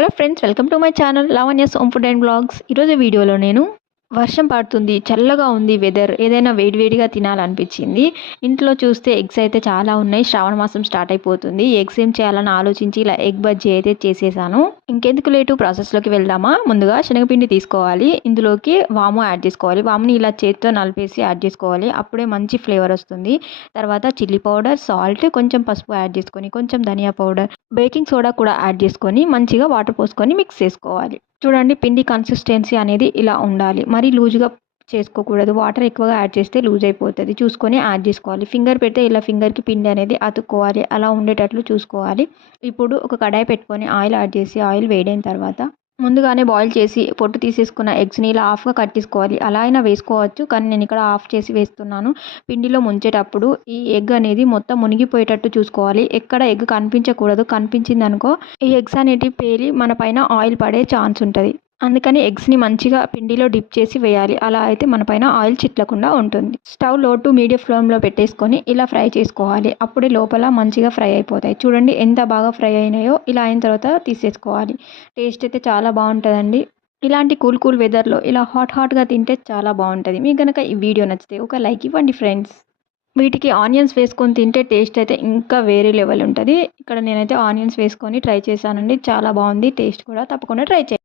Hello friends, welcome to my channel Lavanya's home food and blogs. ఈరోజు వీడియోలో నేను వర్షం పడుతుంది, చల్లగా ఉంది వెదర్, ఏదైనా వేడివేడిగా తినాలనిపించింది. ఇంట్లో చూస్తే ఎగ్స్ అయితే చాలా ఉన్నాయి. శ్రావణ మాసం స్టార్ట్ అయిపోతుంది. ఎగ్స్ ఏం చేయాలని ఆలోచించి ఇలా ఎగ్ బజ్జీ అయితే చేసేసాను. ఇంకెందుకు లేటు, ప్రాసెస్లోకి వెళ్దామా. ముందుగా శనగపిండి తీసుకోవాలి. ఇందులోకి వాము యాడ్ చేసుకోవాలి. వాముని ఇలా చేత్తో నలిపేసి యాడ్ చేసుకోవాలి. అప్పుడే మంచి ఫ్లేవర్ వస్తుంది. తర్వాత చిల్లీ పౌడర్, సాల్ట్, కొంచెం పసుపు యాడ్ చేసుకొని, కొంచెం ధనియా పౌడర్, బేకింగ్ సోడా కూడా యాడ్ చేసుకొని మంచిగా వాటర్ పోసుకొని మిక్స్ చేసుకోవాలి. చూడండి, పిండి కన్సిస్టెన్సీ అనేది ఇలా ఉండాలి. మరీ లూజ్గా చేసుకోకూడదు. వాటర్ ఎక్కువగా యాడ్ చేస్తే లూజ్ అయిపోతుంది. చూసుకొని యాడ్ చేసుకోవాలి. ఫింగర్ పెడితే ఇలా ఫింగర్కి పిండి అనేది అతుక్కోవాలి. అలా ఉండేటట్లు చూసుకోవాలి. ఇప్పుడు ఒక కడాయి పెట్టుకొని ఆయిల్ యాడ్ చేసి, ఆయిల్ వేడైన తర్వాత ముందుగానే బాయిల్ చేసి పొట్టు తీసేసుకున్న ఎగ్స్ని ఇలా హాఫ్గా కట్ చేసుకోవాలి. అలా అయినా వేసుకోవచ్చు, కానీ నేను ఇక్కడ హాఫ్ చేసి వేస్తున్నాను. పిండిలో ముంచేటప్పుడు ఈ ఎగ్ అనేది మొత్తం మునిగిపోయేటట్టు చూసుకోవాలి. ఎక్కడ ఎగ్ కనిపించకూడదు. కనిపించింది అనుకో, ఈ ఎగ్స్ అనేటివి పేలి మన పైన ఆయిల్ పడే ఛాన్స్ ఉంటుంది. అందుకని ఎగ్స్ని మంచిగా పిండిలో డిప్ చేసి వేయాలి. అలా అయితే మన పైన ఆయిల్ చిట్లకుండా ఉంటుంది. స్టవ్ లో టు మీడియం ఫ్లేమ్లో పెట్టేసుకొని ఇలా ఫ్రై చేసుకోవాలి. అప్పుడే లోపల మంచిగా ఫ్రై అయిపోతాయి. చూడండి ఎంత బాగా ఫ్రై అయినాయో. ఇలా అయిన తర్వాత తీసేసుకోవాలి. టేస్ట్ అయితే చాలా బాగుంటుందండి. ఇలాంటి కూల్ వెదర్లో ఇలా హాట్గా తింటే చాలా బాగుంటుంది. మీకు కనుక ఈ వీడియో నచ్చితే ఒక లైక్ ఇవ్వండి ఫ్రెండ్స్. వీటికి ఆనియన్స్ వేసుకొని తింటే టేస్ట్ అయితే ఇంకా వేరే లెవెల్ ఉంటుంది. ఇక్కడ నేనైతే ఆనియన్స్ వేసుకొని ట్రై చేశానండి. చాలా బాగుంది టేస్ట్ కూడా. తప్పకుండా ట్రై చేయండి.